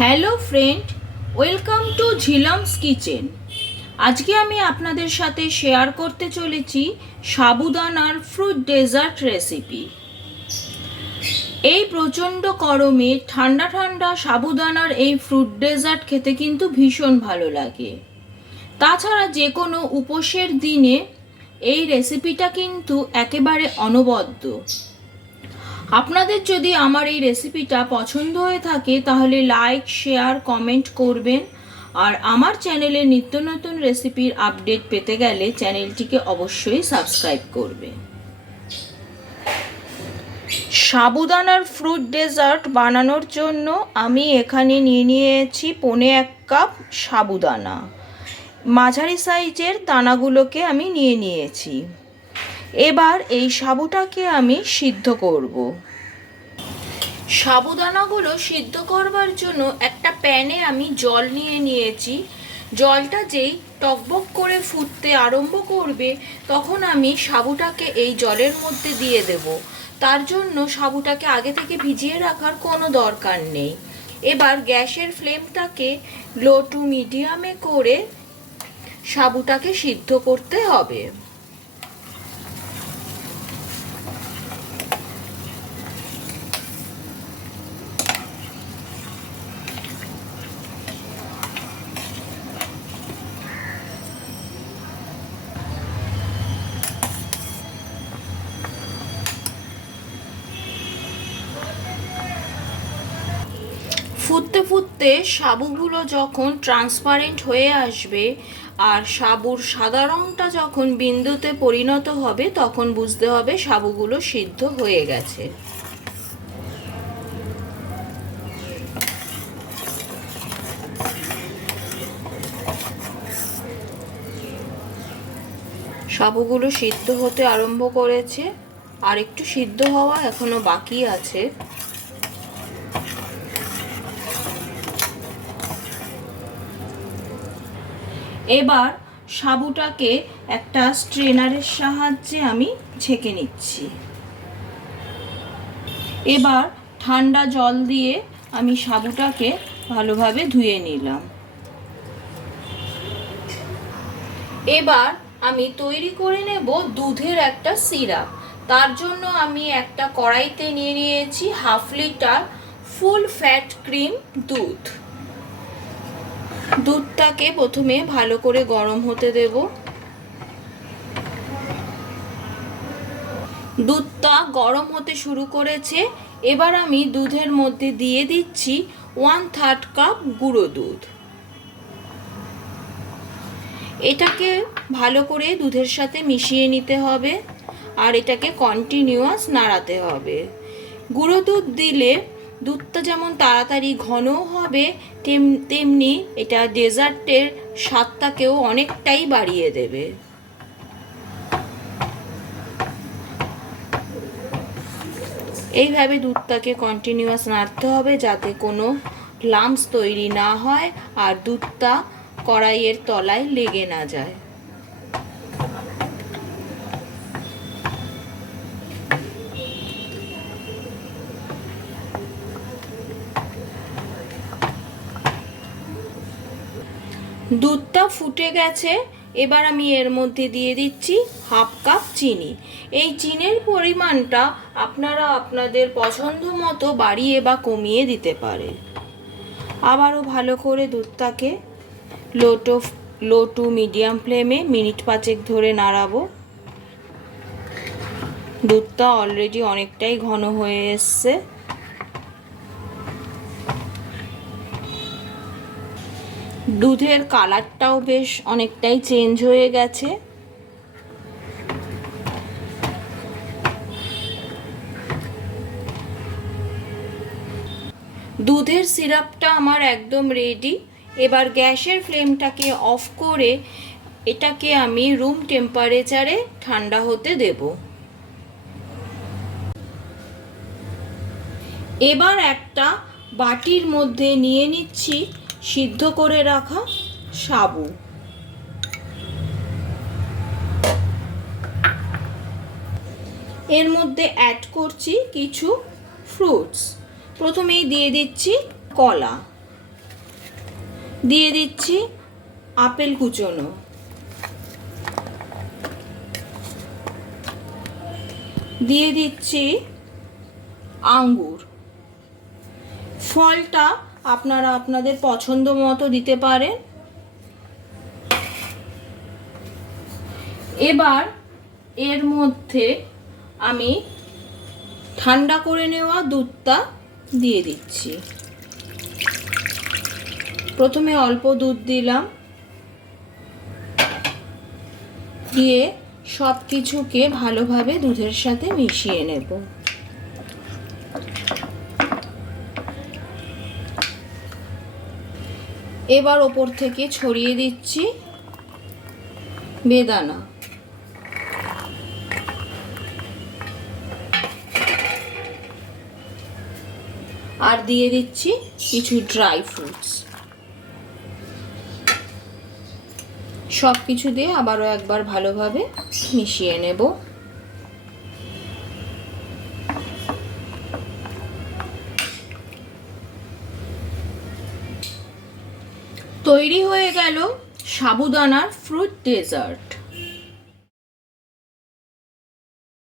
Hello friend, welcome to Jhilam's kitchen. আজকে আমি আপনাদের সাথে শেয়ার করতে চলেছি সাবুদানার ফ্রুট ডেজার্ট রেসিপি। এই প্রচণ্ড গরমে ঠান্ডা ঠান্ডা সাবুদানার এই ফ্রুট ডেজার্ট খেতে কিন্তু ভীষণ ভালো লাগে। তাছাড়া যে কোনো উপোসের দিনে এই রেসিপিটা কিন্তু একেবারে অনবদ্য। আপনাদের যদি আমার এই রেসিপিটা পছন্দ হয়ে থাকে, তাহলে লাইক শেয়ার কমেন্ট করবেন। আর আমার চ্যানেলে নিত্য নতুন রেসিপির আপডেট পেতে গেলে চ্যানেলটিকে অবশ্যই সাবস্ক্রাইব করবে সাবুদানার ফ্রুট ডেজার্ট বানানোর জন্য আমি এখানে নিয়ে নিয়েছি পনে এক কাপ সাবুদানা। মাঝারি সাইজের দানাগুলোকে আমি নিয়ে নিয়েছি। এবার এই সাবুটাকে আমি সিদ্ধ করব। সাবুদানাগুলো সিদ্ধ করবার জন্য একটা প্যানে আমি জল নিয়ে নিয়েছি। জলটা যেই টকবক করে ফুটতে আরম্ভ করবে, তখন আমি সাবুটাকে এই জলের মধ্যে দিয়ে দেব। তার জন্য সাবুটাকে আগে থেকে ভিজিয়ে রাখার কোনো দরকার নেই। এবার গ্যাসের ফ্লেমটাকে লো টু মিডিয়ামে করে সাবুটাকে সিদ্ধ করতে হবে। ফুটতে ফুটতে সাবুগুলো যখন ট্রান্সপারেন্ট হয়ে আসবে আর সাবুর সাদা রঙটা যখন বিন্দুতে পরিণত হবে, তখন বুঝতে হবে সাবুগুলো সিদ্ধ হয়ে গেছে। সাবুগুলো সিদ্ধ হতে আরম্ভ করেছে। আর একটু সিদ্ধ হওয়া এখনও বাকি আছে। এবার সাবুটাকে একটা স্ট্রেনারের সাহায্যে আমি ছেঁকে নিচ্ছি। এবার ঠান্ডা জল দিয়ে আমি সাবুটাকে ভালোভাবে ধুয়ে নিলাম। এবার আমি তৈরি করে নেব দুধের একটা সিরাপ। তার জন্য আমি একটা কড়াইতে নিয়ে নিয়েছি half litre full fat cream দুধ। দুধটাকে প্রথমে ভালো করে গরম হতে দেব। দুধটা গরম হতে শুরু করেছে। এবার আমি দুধের মধ্যে দিয়ে দিচ্ছি ওয়ান থার্ড কাপ গুঁড়ো দুধ। এটাকে ভালো করে দুধের সাথে মিশিয়ে নিতে হবে। আর এটাকে কন্টিনিউয়াস নাড়াতে হবে। গুঁড়ো দুধ দিলে দুধটা যেমন তাড়াতাড়ি ঘনও হবে, তেম, তেমনি এটা ডেজার্টের স্বাদটাকেও অনেকটাই বাড়িয়ে দেবে। এইভাবে দুধটাকে কন্টিনিউয়াস নাড়তে হবে যাতে কোনো লামস তৈরি না হয় আর দুধটা কড়াইয়ের তলায় লেগে না যায়। দুধটা ফুটে গেছে, এবার আমি এর মধ্যে দিয়ে দিচ্ছি হাফ কাপ চিনি। এই চিনির পরিমাণটা আপনারা আপনাদের পছন্দ মতো বাড়িয়ে বা কমিয়ে দিতে পারে আবারও ভালো করে দুধটাকে low to low to medium ফ্লেমে মিনিট পাঁচেক ধরে নাড়াবো। দুধটা অলরেডি অনেকটাই ঘন হয়ে এসছে। দুধের কালারটাও বেশ অনেকটাই চেঞ্জ হয়ে গেছে। দুধের সিরাপটা আমার একদম রেডি এবার গ্যাসের ফ্লেমটাকে অফ করে এটাকে আমি রুম টেম্পারেচারে ঠান্ডা হতে দেব। এবার একটা বাটির মধ্যে নিয়ে নিচ্ছি। সিদ্ধ করে রাখা সাবু। এর মধ্যে অ্যাড করছি কিছু ফ্রুটস প্রথমেই দিয়ে দিচ্ছি কলা। দিয়ে দিচ্ছি আপেল কুচোনো। দিয়ে দিচ্ছি আঙ্গুর। ফলটা আপনারা আপনাদের পছন্দ মতো দিতে পারেন। এবার এর মধ্যে আমি ঠান্ডা করে নেওয়া দুধটা দিয়ে দিচ্ছি। প্রথমে অল্প দুধ দিলাম। দিয়ে সব কিছুকে ভালোভাবে দুধের সাথে মিশিয়ে নেব। এবার ওপর থেকে ছড়িয়ে দিচ্ছি বেদানা। আর দিয়ে দিচ্ছি কিছু ড্রাই ফ্রুটস সব কিছু দিয়ে আবারও একবার ভালোভাবে মিশিয়ে নেব। তৈরি হয়ে গেল সাবুদানার ফ্রুট ডেজার্ট।